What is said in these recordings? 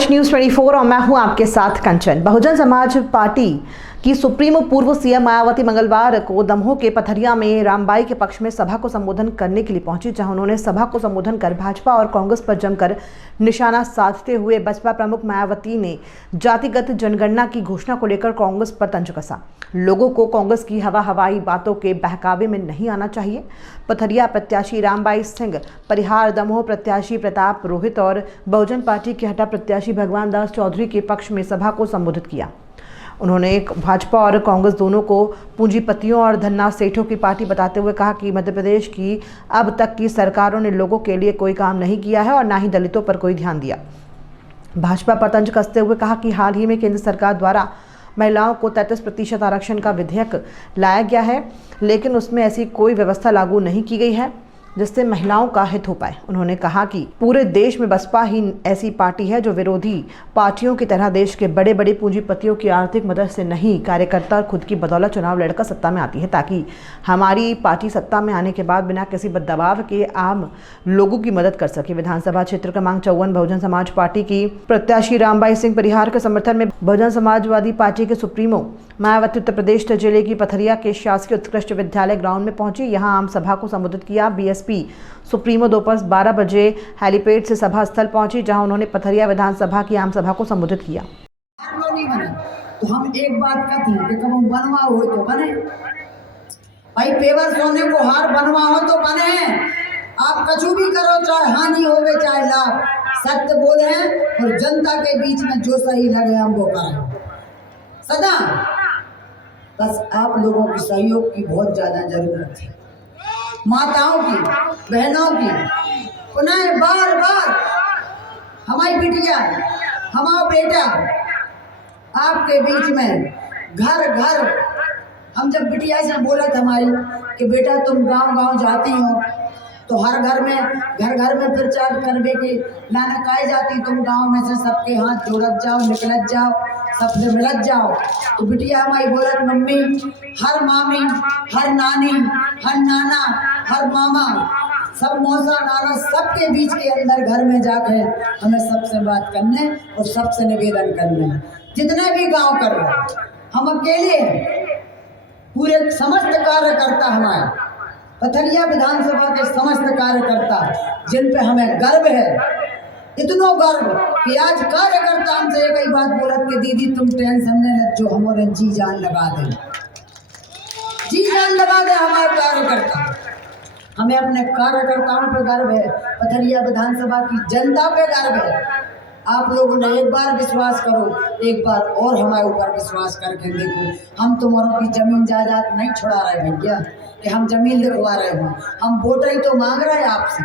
आज न्यूज़ 24 और मैं हूं आपके साथ कंचन। बहुजन समाज पार्टी की सुप्रीमो पूर्व सीएम मायावती मंगलवार को दमोह के पथरिया में रामबाई के पक्ष में सभा को संबोधन करने के लिए पहुंची, जहां उन्होंने सभा को संबोधन कर भाजपा और कांग्रेस पर जमकर निशाना साधते हुए बसपा प्रमुख मायावती ने जातिगत जनगणना की घोषणा को लेकर कांग्रेस पर तंज कसा। लोगों को कांग्रेस की हवाई बातों के बहकावे में नहीं आना चाहिए। पथरिया प्रत्याशी रामबाई सिंह, परिहार दमोह प्रत्याशी प्रताप रोहित और बहुजन पार्टी के हटा प्रत्याशी भगवान दास चौधरी के पक्ष में सभा को संबोधित किया। उन्होंने भाजपा और कांग्रेस दोनों को पूंजीपतियों और धन्ना सेठों की पार्टी बताते हुए कहा कि मध्य प्रदेश की अब तक की सरकारों ने लोगों के लिए कोई काम नहीं किया है और ना ही दलितों पर कोई ध्यान दिया। भाजपा पर तंज कसते हुए कहा कि हाल ही में केंद्र सरकार द्वारा महिलाओं को 33% आरक्षण का विधेयक लाया गया है, लेकिन उसमें ऐसी कोई व्यवस्था लागू नहीं की गई है जिससे महिलाओं का हित हो पाए। उन्होंने कहा कि पूरे देश में बसपा ही ऐसी पार्टी है जो विरोधी पार्टियों की तरह देश के बड़े बड़े पूंजीपतियों की आर्थिक मदद से नहीं, कार्यकर्ता खुद की बदौलत चुनाव लड़कर सत्ता में आती है, ताकि हमारी पार्टी सत्ता में आने के बाद बिना किसी दबाव के आम लोगों की मदद कर सके। विधानसभा क्षेत्र क्रमांक 54 बहुजन समाज पार्टी की प्रत्याशी रामबाई सिंह परिहार के समर्थन में बहुजन समाजवादी पार्टी के सुप्रीमो मायावती उत्तर प्रदेश जिले की पथरिया के शासकीय उत्कृष्ट विद्यालय ग्राउंड में पहुंची। यहां आम सभा को संबोधित किया। बीएसपी सुप्रीमो दोपहर 12 बजे हेलीपैड से सभा स्थल पहुंची, जहां उन्होंने पथरिया विधानसभा की आम सभा को संबोधित किया। तो हम एक बात कहते हैं कि कब बनवा हो तो बने भाई, पेवर सोने को हार बनवा हो तो बने। आप कछु भी करो, चाहे हानि होवे चाहे लाभ, सत्य बोले और जनता के बीच में जो सही लगे हम वो करें सदा। बस आप लोगों की सहयोग की बहुत ज्यादा जरूरत है, माताओं की, बहनों की। उन्हें बार बार हमारी बिटिया, हमारा बेटा आपके बीच में घर घर, हम जब बिटिया से बोला था हमारी कि बेटा तुम गांव गांव जाती हो तो हर घर में प्रचार करने की नाना काई जाती, तुम गांव में से सबके हाथ जोड़त जाओ, निकलत जाओ, सबसे मिलत जाओ। तो बिटिया हमारी बोलत मम्मी, हर मामी, हर नानी, हर नाना, हर मामा, सब मौसा नाना, सबके बीच के अंदर घर में जाकर हमें सबसे बात करने और सबसे निवेदन करने। जितने भी गांव कर रहे हम अकेले पूरे समस्त कार्यकर्ता हमारे पथरिया विधानसभा के समस्त कार्यकर्ता, जिन पे हमें गर्व है, इतनो गर्व कि आज कार्यकर्ता हमसे एक ही बात बोलत कि दीदी तुम टेंशन न लो, जो हमारे जी जान लगा दे, जी जान लगा दे हमारे कार्यकर्ता। हमें अपने कार्यकर्ताओं पे गर्व है, पथरिया विधानसभा की जनता पे गर्व है। आप लोगों ने एक बार विश्वास करो, एक बार और हमारे ऊपर विश्वास करके देखो। हम तुम्हारों की जमीन जायदाद नहीं छुड़ा रहे भैया कि हम जमीन लिखवा रहे हो, हम वोट ही तो मांग रहे हैं आपसे।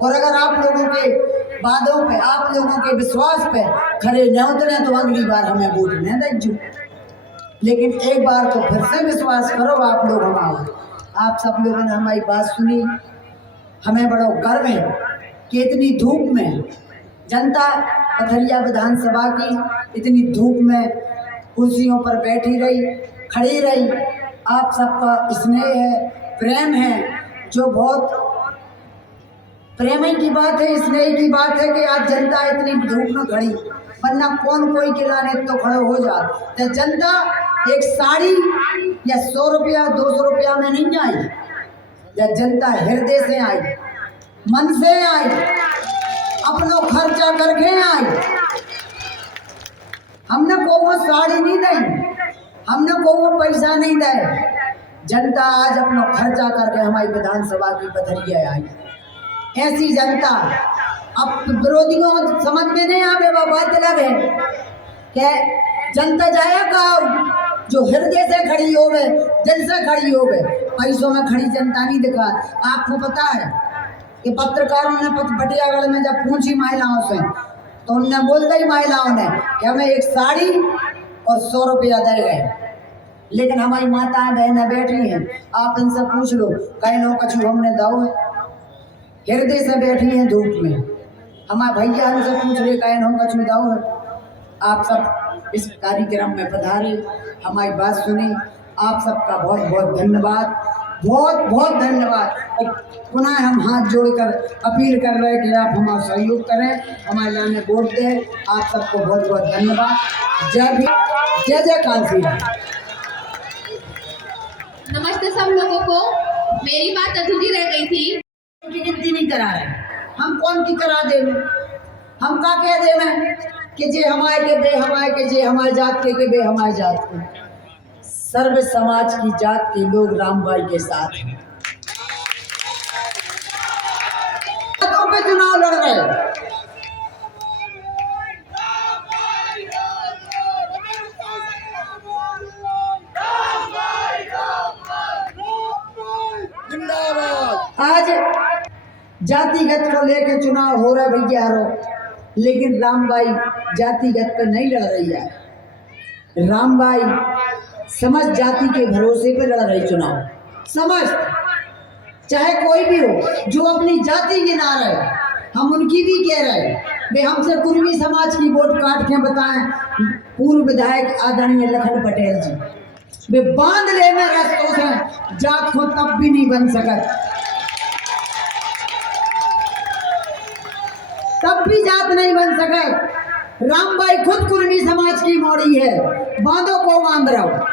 और अगर आप लोगों के वादों पे, आप लोगों के विश्वास पे खड़े न उतरे तो अगली बार हमें वोट न दीजिए। लेकिन एक बार तो फिर से विश्वास करो आप लोग हमारा। आप सब लोगों ने हमारी बात सुनी, हमें बड़ा गर्व है कि इतनी धूप में जनता पथरिया विधानसभा की इतनी धूप में कुर्सियों पर बैठी रही, खड़ी रही। आप सबका स्नेह है, प्रेम है, जो बहुत प्रेम की बात है, स्नेह की बात है कि आज जनता इतनी धूप में खड़ी, वरना कौन कोई खिलाने तो खड़े हो जाए। तो जनता एक साड़ी या 100 रुपया 200 रुपया में नहीं आई, या जनता हृदय से आई, मन से आई, अपना खर्चा करके आई। हमने को साड़ी नहीं दी, हमने को पैसा नहीं दे। जनता आज अपना खर्चा करके हमारी विधानसभा की पथरिया आई। ऐसी जनता अब विरोधियों समझ में नहीं आवे, वो बात अलग है कि जनता जाया का जो हृदय से खड़ी होवे, दिल से खड़ी होवे, पैसों में खड़ी जनता नहीं दिखा। आपको पता है कि पत्रकारों ने पटियागढ़ में जब पूछी महिलाओं से तो उनने बोल दी महिलाओं ने कि हमें एक साड़ी और 100 रुपया दे गए। लेकिन हमारी माताएं बहनें बैठी हैं, आप इनसे पूछ लो, कई लोग कछु हमने दाओ हृदय से बैठी हैं धूप में। हमारे भैया हमसे पूछ रहे कई लोग कछु दाओ। आप सब इस कार्यक्रम में पधारे, हमारी बात सुनी, आप सबका बहुत बहुत धन्यवाद। बहुत बहुत धन्यवाद। और पुनः हम हाथ जोड़कर अपील कर रहे हैं कि आप हमारा सहयोग करें, हमारे लाने वोट दें। आप सबको बहुत बहुत धन्यवाद। जय भीम, जय जय कालसी। नमस्ते सब लोगों को। मेरी बात अधूरी रह गई थी। की गिनती नहीं करा रहे, हम कौन की करा दे, हम का कह दे में कि जे हमारे के बे हमारे के, जे हमारे जात के बे हमारे जात के। सर्व समाज की जात के लोग रामबाई के साथ हैं। पे चुनाव लड़ रहे हैं। आज जातिगत को लेकर चुनाव हो रहा है भैया रो, लेकिन रामबाई जातिगत पे नहीं लड़ रही है। रामबाई समझ जाति के भरोसे पे लड़ रही चुनाव। समझ चाहे कोई भी हो जो अपनी जाति गिना रहे, हम उनकी भी कह रहे हैं। वे हमसे कुर्मी समाज की वोट काट के बताएं। पूर्व विधायक आदरणीय लखन पटेल जी, वे बांध ले में रस्तों से जात को तब भी नहीं बन सकत, तब भी जात नहीं बन सकत। रामबाई खुद कुर्मी समाज की मोड़ी है, बांधो को बांध रहो।